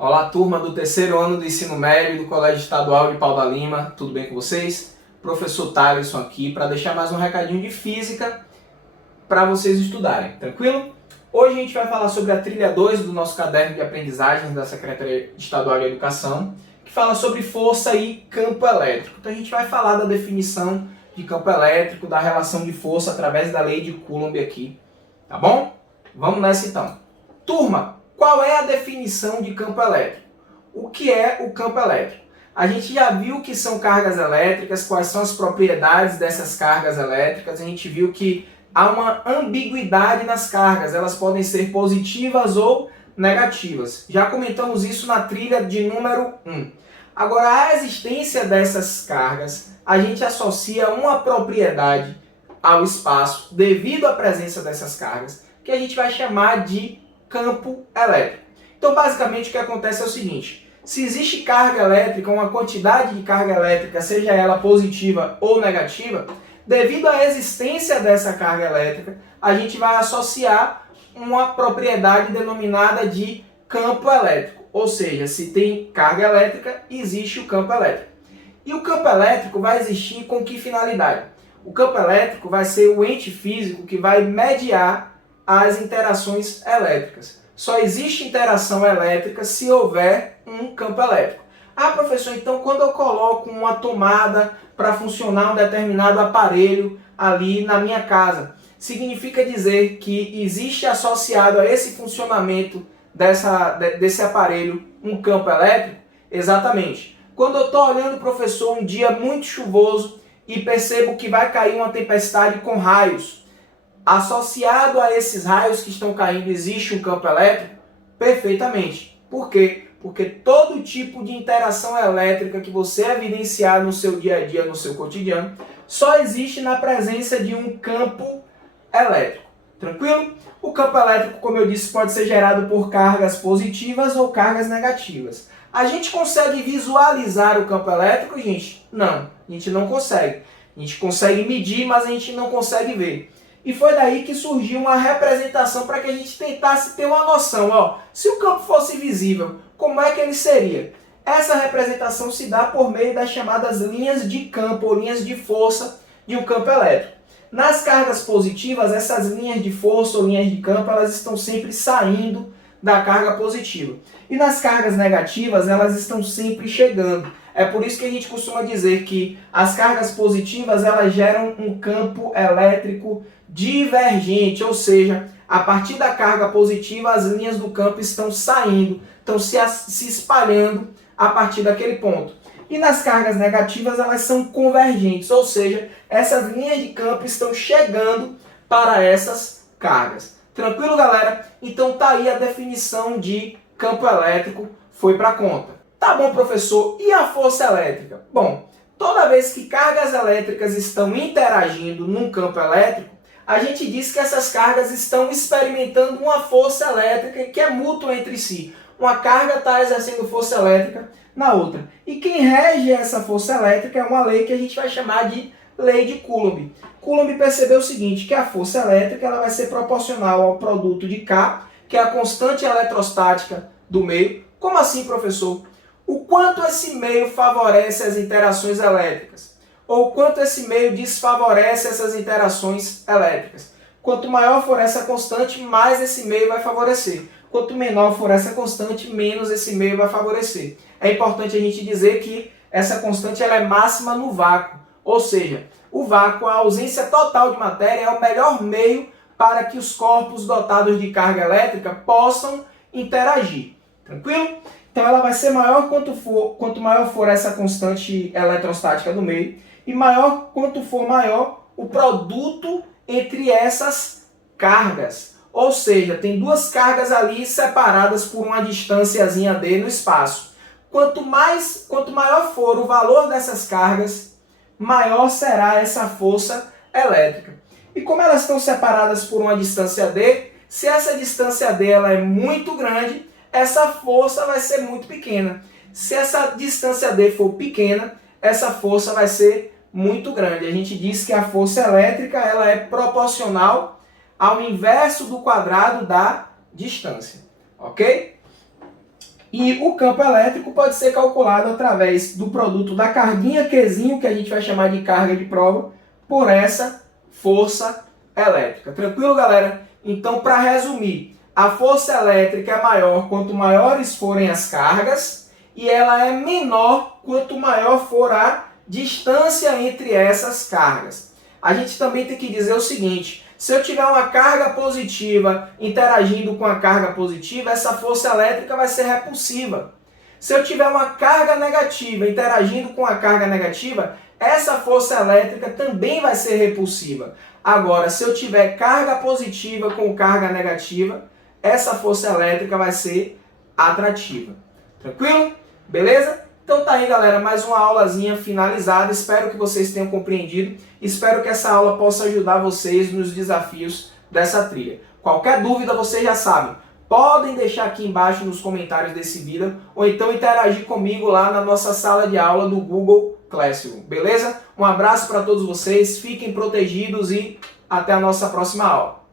Olá, turma do terceiro ano do ensino médio do Colégio Estadual de Pau da Lima, tudo bem com vocês? Professor Thaleson aqui para deixar mais um recadinho de física para vocês estudarem, tranquilo? Hoje a gente vai falar sobre a trilha 2 do nosso caderno de aprendizagens da Secretaria Estadual de Educação, que fala sobre força e campo elétrico. Então a gente vai falar da definição de campo elétrico, da relação de força através da lei de Coulomb aqui, tá bom? Vamos nessa então. Turma, qual é a definição de campo elétrico? O que é o campo elétrico? A gente já viu o que são cargas elétricas, quais são as propriedades dessas cargas elétricas, a gente viu que há uma ambiguidade nas cargas, elas podem ser positivas ou negativas. Já comentamos isso na trilha de número 1. Agora, a existência dessas cargas, a gente associa uma propriedade ao espaço devido à presença dessas cargas, que a gente vai chamar de campo elétrico. Então, basicamente, o que acontece é o seguinte: se existe carga elétrica, uma quantidade de carga elétrica, seja ela positiva ou negativa, devido à existência dessa carga elétrica, a gente vai associar uma propriedade denominada de campo elétrico. Ou seja, se tem carga elétrica, existe o campo elétrico. E o campo elétrico vai existir com que finalidade? O campo elétrico vai ser o ente físico que vai mediar as interações elétricas. Só existe interação elétrica se houver um campo elétrico. Ah, professor, então quando eu coloco uma tomada para funcionar um determinado aparelho ali na minha casa, significa dizer que existe associado a esse funcionamento desse aparelho um campo elétrico? Exatamente. Quando eu estou olhando, professor, um dia muito chuvoso e percebo que vai cair uma tempestade com raios, associado a esses raios que estão caindo, existe um campo elétrico? Perfeitamente. Por quê? Porque todo tipo de interação elétrica que você evidenciar no seu dia a dia, no seu cotidiano, só existe na presença de um campo elétrico. Tranquilo? O campo elétrico, como eu disse, pode ser gerado por cargas positivas ou cargas negativas. A gente consegue visualizar o campo elétrico, gente? Não, a gente não consegue. A gente consegue medir, mas a gente não consegue ver. E foi daí que surgiu uma representação para que a gente tentasse ter uma noção. Ó, se o campo fosse visível, como é que ele seria? Essa representação se dá por meio das chamadas linhas de campo ou linhas de força de um campo elétrico. Nas cargas positivas, essas linhas de força ou linhas de campo, elas estão sempre saindo da carga positiva. E nas cargas negativas, elas estão sempre chegando. É por isso que a gente costuma dizer que as cargas positivas, elas geram um campo elétrico divergente, ou seja, a partir da carga positiva, as linhas do campo estão saindo, estão se espalhando a partir daquele ponto. E nas cargas negativas, elas são convergentes, ou seja, essas linhas de campo estão chegando para essas cargas. Tranquilo, galera? Então tá aí a definição de campo elétrico, foi para conta. Tá bom, professor, e a força elétrica? Bom, toda vez que cargas elétricas estão interagindo num campo elétrico, a gente diz que essas cargas estão experimentando uma força elétrica que é mútua entre si. Uma carga está exercendo força elétrica na outra. E quem rege essa força elétrica é uma lei que a gente vai chamar de lei de Coulomb. Coulomb percebeu o seguinte, que a força elétrica ela vai ser proporcional ao produto de K, que é a constante eletrostática do meio. Como assim, professor? O quanto esse meio favorece as interações elétricas? Ou quanto esse meio desfavorece essas interações elétricas? Quanto maior for essa constante, mais esse meio vai favorecer. Quanto menor for essa constante, menos esse meio vai favorecer. É importante a gente dizer que essa constante ela é máxima no vácuo. Ou seja, o vácuo, a ausência total de matéria, é o melhor meio para que os corpos dotados de carga elétrica possam interagir. Tranquilo? Então ela vai ser maior quanto maior for essa constante eletrostática do meio e maior quanto for maior o produto entre essas cargas. Ou seja, tem duas cargas ali separadas por uma distânciazinha d no espaço. Quanto maior for o valor dessas cargas, maior será essa força elétrica. E como elas estão separadas por uma distância d, se essa distância d ela é muito grande, essa força vai ser muito pequena. Se essa distância d for pequena, essa força vai ser muito grande. A gente diz que a força elétrica ela é proporcional ao inverso do quadrado da distância. Ok? E o campo elétrico pode ser calculado através do produto da carguinha Qzinho, que a gente vai chamar de carga de prova, por essa força elétrica. Tranquilo, galera? Então, para resumir, a força elétrica é maior quanto maiores forem as cargas e ela é menor quanto maior for a distância entre essas cargas. A gente também tem que dizer o seguinte: se eu tiver uma carga positiva interagindo com a carga positiva, essa força elétrica vai ser repulsiva. Se eu tiver uma carga negativa interagindo com a carga negativa, essa força elétrica também vai ser repulsiva. Agora, se eu tiver carga positiva com carga negativa, essa força elétrica vai ser atrativa. Tranquilo? Beleza? Então tá aí, galera, mais uma aulazinha finalizada. Espero que vocês tenham compreendido. Espero que essa aula possa ajudar vocês nos desafios dessa trilha. Qualquer dúvida, vocês já sabem. Podem deixar aqui embaixo nos comentários desse vídeo ou então interagir comigo lá na nossa sala de aula do Google Classroom. Beleza? Um abraço para todos vocês, fiquem protegidos e até a nossa próxima aula.